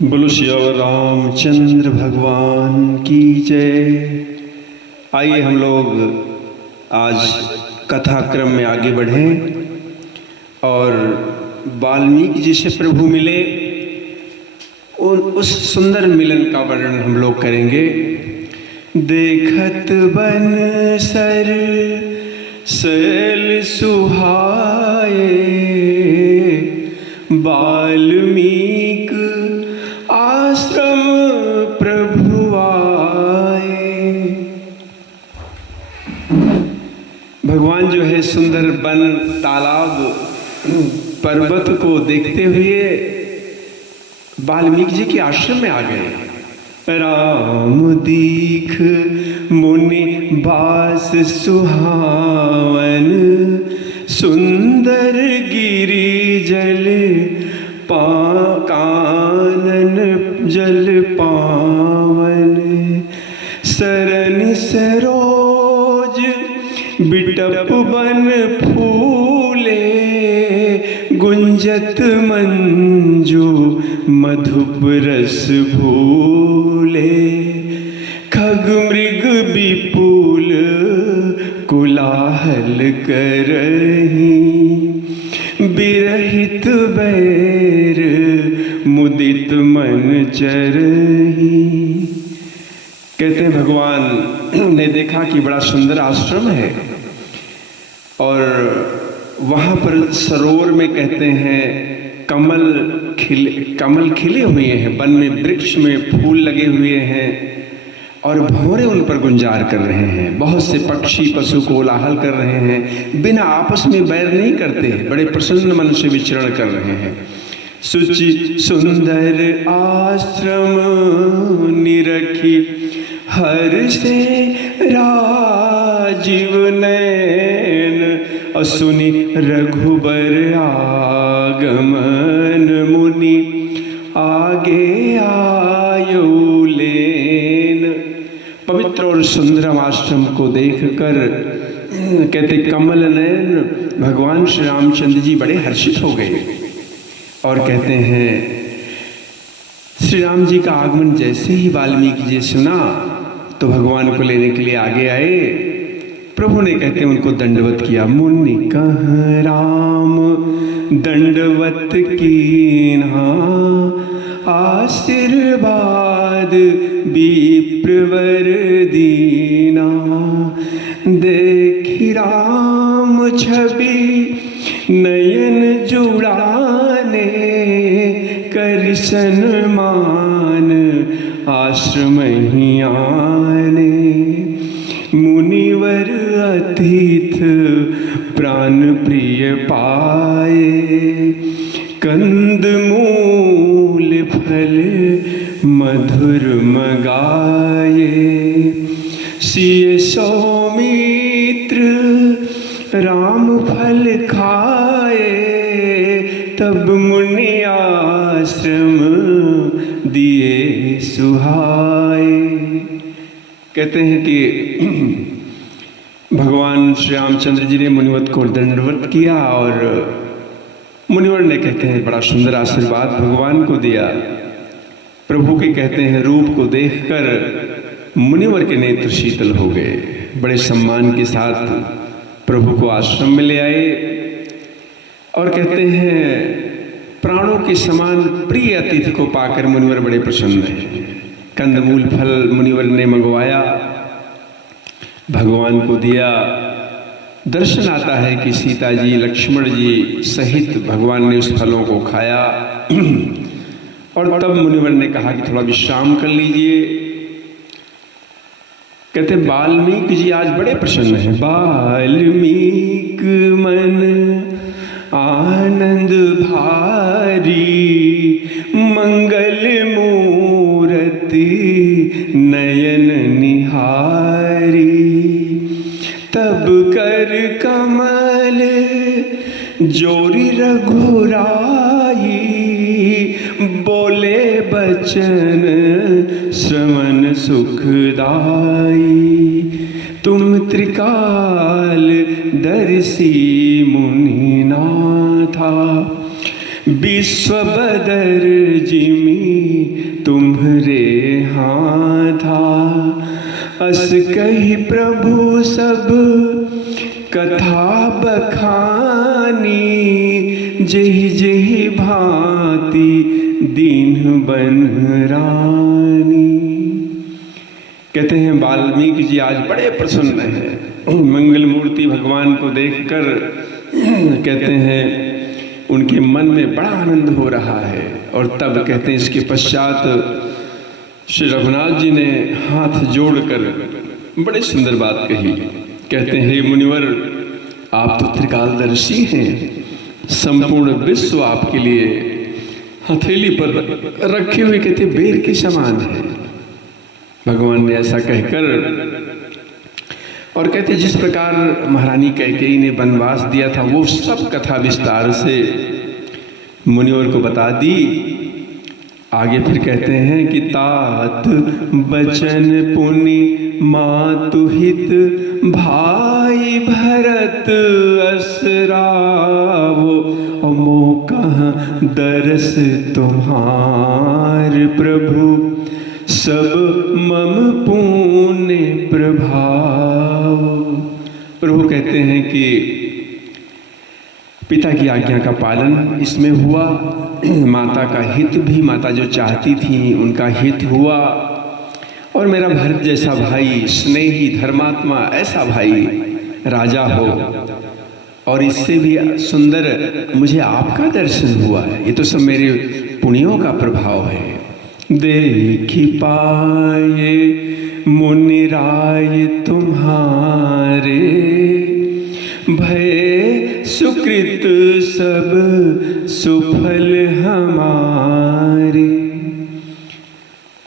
बोलो सियावर रामचंद्र भगवान की जय। आइए हम लोग आज कथा क्रम में आगे बढ़ें और वाल्मीकि जी से प्रभु मिले उस सुंदर मिलन का वर्णन हम लोग करेंगे। देखत बन सर सल सुहाए, वाल्मीक आश्रम प्रभु आए। भगवान जो है सुंदर वन तालाब पर्वत को देखते हुए वाल्मीकि जी के आश्रम में आ गए। राम दीख मुनि बास सुहावन, सुंदर गिरि जल कानन जल पावन। सरन सरोज बिटप बन फूले, गुंजत मंजू मधुप रस भूले। खग मृग विपुल कुलाहल करही, विरहित बैर मुदित मन चरही। कहते हैं भगवान ने देखा कि बड़ा सुंदर आश्रम है और वहाँ पर सरोवर में कहते हैं कमल खिले हुए हैं, वन में वृक्ष में फूल लगे हुए हैं और भंवरे उन पर गुंजार कर रहे हैं। बहुत से पक्षी पशु कोलाहल कर रहे हैं, बिना आपस में बैर नहीं करते, बड़े प्रसन्न मन से विचरण कर रहे हैं। सुचि सुंदर आश्रम निरखी, हर से राजीव नैन। असुनि रघुबर आगमन, मुनि आगे आयो लेन। पवित्र और सुंदर आश्रम को देखकर कहते कमल नयन भगवान श्री रामचंद्र जी बड़े हर्षित हो गए और कहते हैं श्री राम जी का आगमन जैसे ही वाल्मीकि जी सुना तो भगवान को लेने के लिए आगे आए। प्रभु ने कहते हैं उनको दंडवत किया। मुनि कह राम दंडवत कीन्हा, आशीर्वाद विप्रवर दीना। देखी राम छवि नयन जुड़ाने, कर सन्मान आश्रम ही आने। मुनिवर अतिथ प्राण प्रिय पाए, कंद मूल फल मधुर मगाए। सिय सौमित्र राम फल खाए, तब मुनि आश्रम दिए सुहाए। कहते हैं कि भगवान श्री रामचंद्र जी ने मुनिवर को दंडवत किया और मुनिवर ने कहते हैं बड़ा सुंदर आशीर्वाद भगवान को दिया। प्रभु के कहते हैं रूप को देखकर मुनिवर के नेत्र शीतल हो गए। बड़े सम्मान के साथ प्रभु को आश्रम में ले आए और कहते हैं प्राणों के समान प्रिय अतिथि को पाकर मुनिवर बड़े प्रसन्न हैं। कंदमूल फल मुनिवर ने मंगवाया, भगवान को दिया। दर्शन आता है कि सीता जी लक्ष्मण जी सहित भगवान ने उस फलों को खाया और तब मुनिवर ने कहा कि थोड़ा विश्राम कर लीजिए। कहते वाल्मीकि जी आज बड़े प्रसन्न हैं। वाल्मीक मन आनंद भारी, मंगल मूर्ति नयन निहारी। तब कर कमल जोरी रघुराई, बोले बचन श्रवण सुखदाई। तुम त्रिकाल दर्शी मुनिनाथा, विश्व बदर जिमी तुम्हरे हाथा। अस कही प्रभु सब कथा बखानी, जेहि जेहि भांति दीन बन रानी। कहते हैं वाल्मीकि जी आज बड़े प्रसन्न हैं मंगल मूर्ति भगवान को देखकर। कहते हैं उनके मन में बड़ा आनंद हो रहा है। और तब कहते हैं इसके पश्चात श्री रघुनाथ जी ने हाथ जोड़कर बड़े सुंदर बात कही। कहते हैं हे मुनिवर, आप तो त्रिकालदर्शी हैं, संपूर्ण विश्व आपके लिए हथेली पर रखे हुए कहते बेर के समान है। भगवान ने ऐसा कहकर और कहते जिस प्रकार महारानी कैकेयी ने वनवास दिया था वो सब कथा विस्तार से मुनिवर को बता दी। आगे फिर कहते हैं कि तात बचन पुनि मातु हित, भाई भरत असरावो, मोकह दरस तुम्हार प्रभु, सब मम पुण्य प्रभाव। प्रभु कहते हैं कि पिता की आज्ञा का पालन इसमें हुआ, माता का हित भी, माता जो चाहती थी उनका हित हुआ, और मेरा भरत जैसा भाई, स्नेही धर्मात्मा ऐसा भाई राजा हो, और इससे भी सुंदर मुझे आपका दर्शन हुआ है। ये तो सब मेरे पुण्यों का प्रभाव है। देखी पाए मुनिराय तुम्हारे, भय सुकृत सब सुफल हमारे।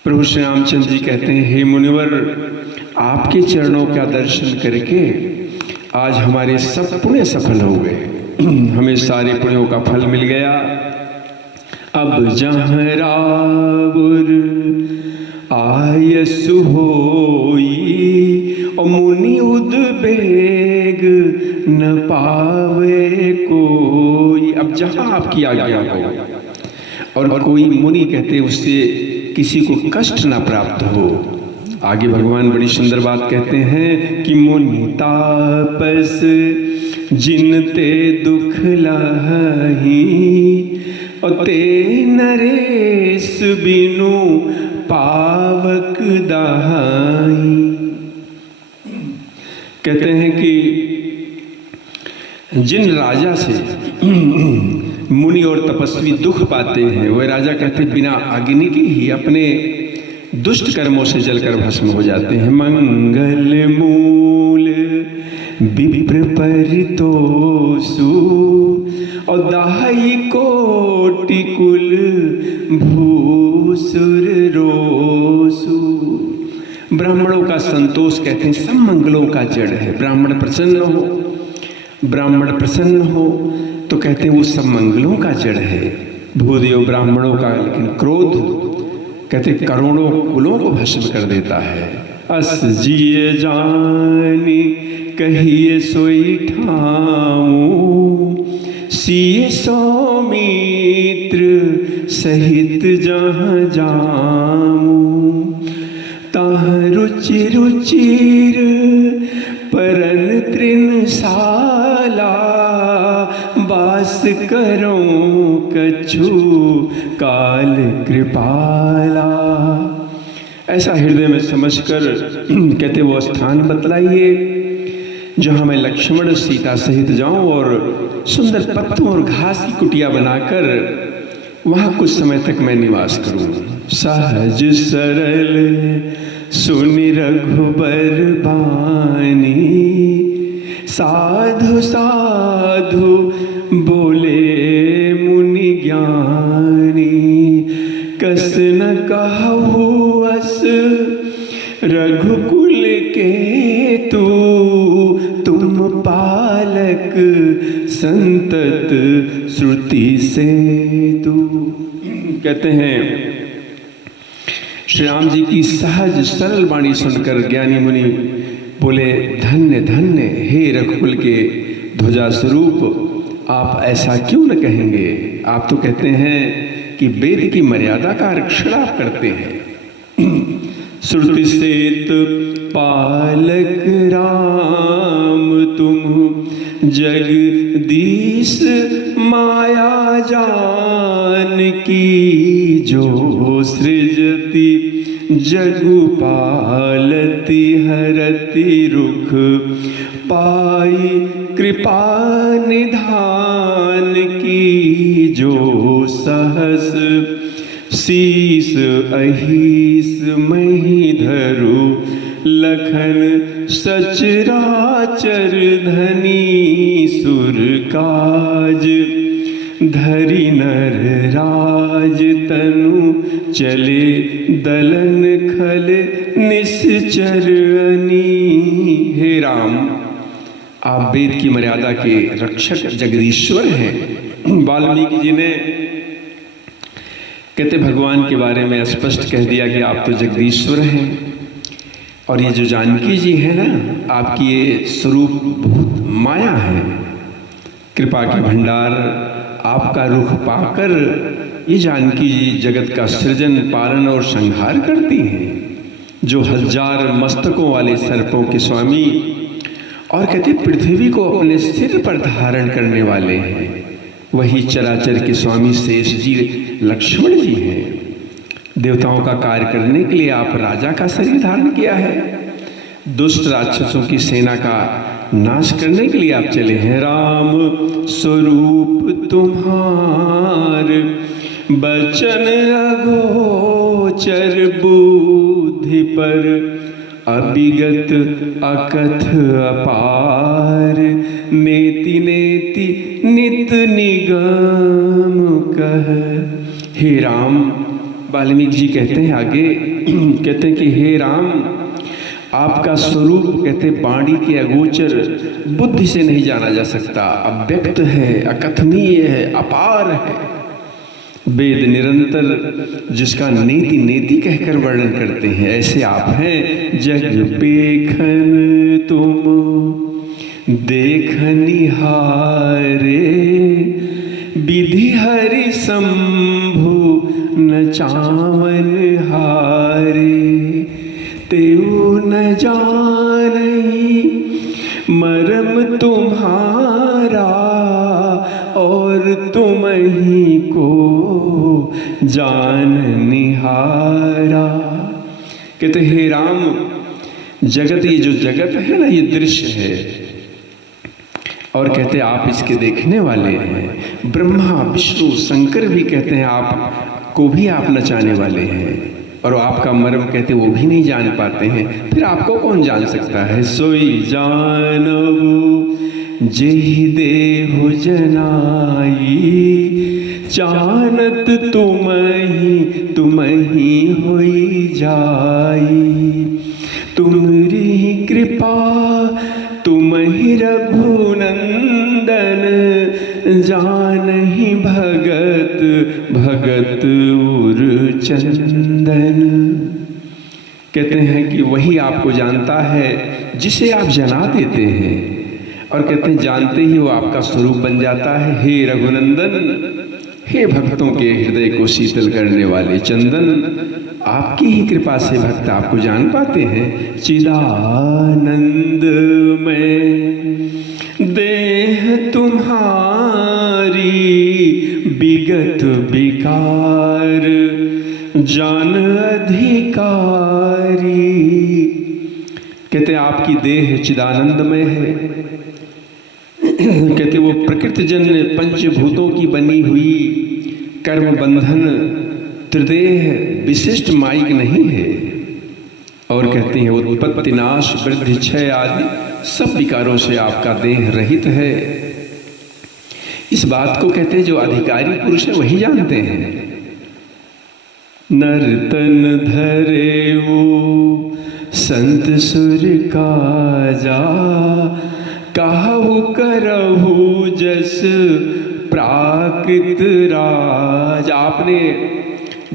प्रभु श्री रामचंद्र जी कहते हैं हे मुनिवर, आपके चरणों का दर्शन करके आज हमारे सब पुण्य सफल हो गए, हमें सारे पुण्यों का फल मिल गया। अब जहाँ रावुर आयसु होई, और मुनि उद्वेग न पावे कोई। अब जहाँ आपकी आज्ञा हो और कोई मुनि कहते उससे किसी को कष्ट न प्राप्त हो। आगे भगवान बड़ी सुंदर बात कहते हैं कि मुनि तापस जिनते दुख लही, और ते नरेश बिनु पावक दाई। कहते हैं कि जिन राजा से मुनि और तपस्वी दुख पाते हैं वह राजा कहते बिना अग्नि के ही अपने दुष्ट कर्मों से जलकर भस्म हो जाते हैं। मंगल मूल विप्र परितोषु, और दाई कोटि कुल भूसुर रोसु। ब्राह्मणों का संतोष कहते हैं सब मंगलों का जड़ है। ब्राह्मण प्रसन्न हो तो कहते हैं वो सब मंगलों का जड़ है। भूदेव ब्राह्मणों का लेकिन क्रोध कहते करोड़ों कुलों को भस्म कर देता है। अस जिए जानी कहिए सोई ठाऊं, सिए सौमित्र सहित जहाँ जाऊं, तहाँ रुचि रुचिर परन तृणशाला, वास करो कछु काल कृपाला। ऐसा हृदय में समझकर कहते वो स्थान बतलाइए जहाँ मैं लक्ष्मण सीता सहित जाऊं और सुंदर पत्तों और घास की कुटिया बनाकर वहाँ कुछ समय तक मैं निवास करूं। सहज सरल सुनि रघुबर बानी, साधु साधु बोले मुनि ज्ञानी, कस न कहु अस रघुकुल के तू, तुम पालक संतत श्रुति से तू। कहते हैं श्री राम जी की सहज सरल वाणी सुनकर ज्ञानी मुनि बोले धन्य धन्य हे रघुकुल के ध्वजा स्वरूप, आप ऐसा क्यों न कहेंगे। आप तो कहते हैं कि वेद की मर्यादा का रक्षण आप करते हैं। श्रुति सेत पालक राम तुम जगदीश माया जान की, जो सृजति जगु पालती हरति रुख पाई कृपा निधान की, जो सहस शीस अहिस मही धरु लखन सचराचर धनी सुर काज धरि नर राज तनु चले दलन खल निश्चर अनी। हे राम, आप वेद की मर्यादा के रक्षक जगदीश्वर हैं। वाल्मीकि जी ने कहते भगवान के बारे में स्पष्ट कह दिया कि आप तो जगदीश्वर हैं। और ये जो जानकी जी है ना, आपकी ये स्वरूप बहुत माया है, कृपा के भंडार। आपका रुख पाकर ये जानकी जी जगत का सृजन पालन और संहार करती हैं, जो हजार मस्तकों वाले सर्पों के स्वामी और कहते पृथ्वी को अपने सिर पर धारण करने वाले हैं। वही चराचर के स्वामी शेष जी लक्ष्मण जी हैं। देवताओं का कार्य करने के लिए आप राजा का शरीर धारण किया है। दुष्ट राक्षसों की सेना का नाश करने के लिए आप चले हैं। राम स्वरूप तुम्हार बचन अगोचर बुद्धि पर, अभिगत अकथ अपार नेति नेति नित निगम कह। हे राम, वाल्मीकि जी कहते हैं आगे, कहते हैं कि हे राम, आपका स्वरूप कहते वाणी के अगोचर बुद्धि से नहीं जाना जा सकता, अव्यक्त है, अकथनीय है, अपार है। वेद निरंतर जिसका नेति नेति कहकर वर्णन करते हैं, ऐसे आप हैं। जग पेखन तुम देखनिहारे, विधि हरि शंभु न चावन हारे, तेऊ न जानही मरम तुम्हारा, और तुम ही को जान निहारा। कहते हे राम, जगत, ये जो जगत है ना, ये दृश्य है, और कहते आप इसके देखने वाले हैं। ब्रह्मा विष्णु शंकर भी कहते हैं आप को भी आप नचाने वाले हैं, और आपका मर्म कहते वो भी नहीं जान पाते हैं, फिर आपको कौन जान सकता है। सोई जानबू जेहि देहु जनाई, जानत तुमहि होई जाई, तुमरी कृपा तुमहि रघुनंदन, जानहि भगत भगत उर चंदन। कहते हैं कि वही आपको जानता है जिसे आप जना देते हैं, और कहते हैं जानते ही वो आपका स्वरूप बन जाता है। हे रघुनंदन, हे भक्तों के हृदय को शीतल करने वाले चंदन, आपकी ही कृपा से भक्त आपको जान पाते हैं। चिदानंद में देह तुम्हारी, विगत विकार जान अधिकारी। कहते आपकी देह चिदानंदमय है। कहते वो प्रकृति जन्य पंचभूतों की बनी हुई कर्म बंधन त्रिदेह विशिष्ट माइक नहीं है, और कहते हैं उत्पत्ति नाश वृद्धि क्षय आदि सब विकारों से आपका देह रहित है। इस बात को कहते हैं जो अधिकारी पुरुष है वही जानते हैं। नर्तन धरे वो संत सुर काजा, कहु करहु जस प्राकृत राज। आपने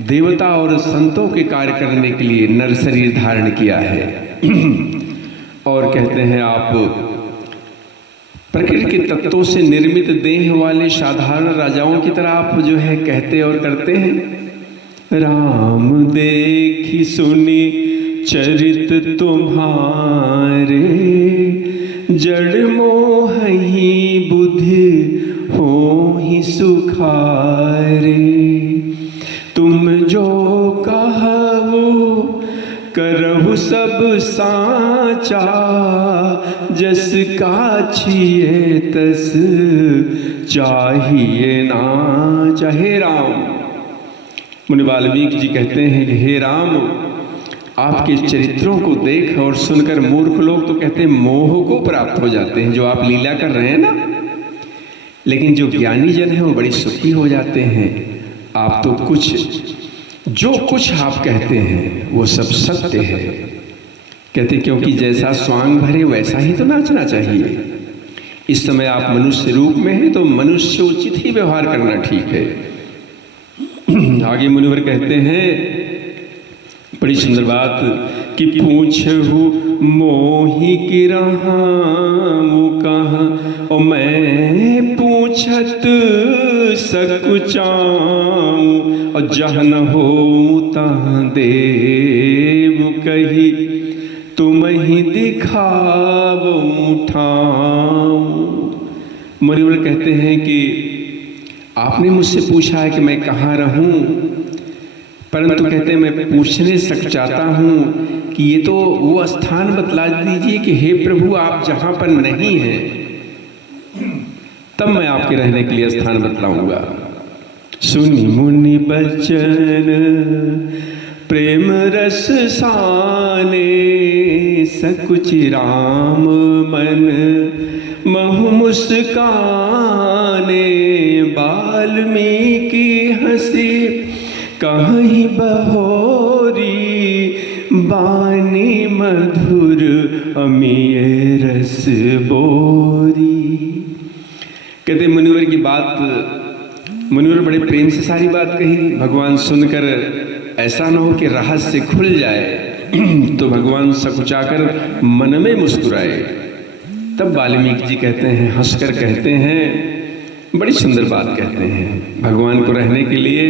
देवता और संतों के कार्य करने के लिए नर शरीर धारण किया है, और कहते हैं आप प्रकृति के तत्वों से निर्मित देह वाले साधारण राजाओं की तरह आप जो है कहते और करते हैं। राम देखी सुनी चरित तुम्हारे, जड़ मोह ही बुद्धि हो ही सुखारे। तुम जो कहु करहु सब साचा, जस काछिए तस चाहिए ना। चाहे राम, मुनि वाल्मीकि जी कहते हैं कि हे राम, आपके चरित्रों को देख और सुनकर मूर्ख लोग तो कहते हैं मोह को प्राप्त हो जाते हैं, जो आप लीला कर रहे हैं ना। लेकिन जो ज्ञानी जन है वो बड़ी सुखी हो जाते हैं। आप तो जो कुछ आप कहते हैं वो सब सत्य है। कहते क्योंकि जैसा स्वांग भरे वैसा ही तो नाचना चाहिए। इस समय आप मनुष्य रूप में हैं तो मनुष्य उचित ही व्यवहार करना ठीक है। आगे मुनिवर कहते हैं बड़ी सुंदर बात कि पूछहु मोहि की रहामु कहाँ, और मैं पूछत सकुचाऊं, और जहाँ न हो तहाँ देव कही, तुम ही दिखाव उठाऊं। मुनिवर कहते हैं कि आपने मुझसे पूछा है कि मैं कहाँ रहूं, परंतु कहते हैं मैं पूछने सक चाहता हूँ कि ये तो वो स्थान बतला दीजिए कि हे प्रभु आप जहाँ पर नहीं हैं तब मैं आपके रहने के लिए स्थान बतलाऊंगा। सुनी मुनि बचन प्रेम रस साने, सकुचि राम मन महु मुस्काने। वाल्मीकि हंसी कहीं बहोरी, बानी मधुर अमीय रस बोरी। कहते मुनिवर की बात, मुनिवर बड़े प्रेम से सारी बात कही। भगवान सुनकर ऐसा न हो कि रहस्य खुल जाए तो भगवान सकुचाकर मन में मुस्कुराए। तब वाल्मीकि जी कहते हैं, हंसकर कहते हैं, बड़ी सुंदर बात कहते हैं। भगवान को रहने के लिए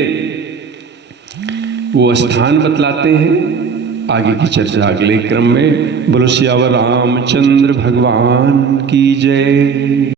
वो स्थान बतलाते हैं। आगे की चर्चा अगले क्रम में। बोलो सियावर रामचंद्र भगवान की जय।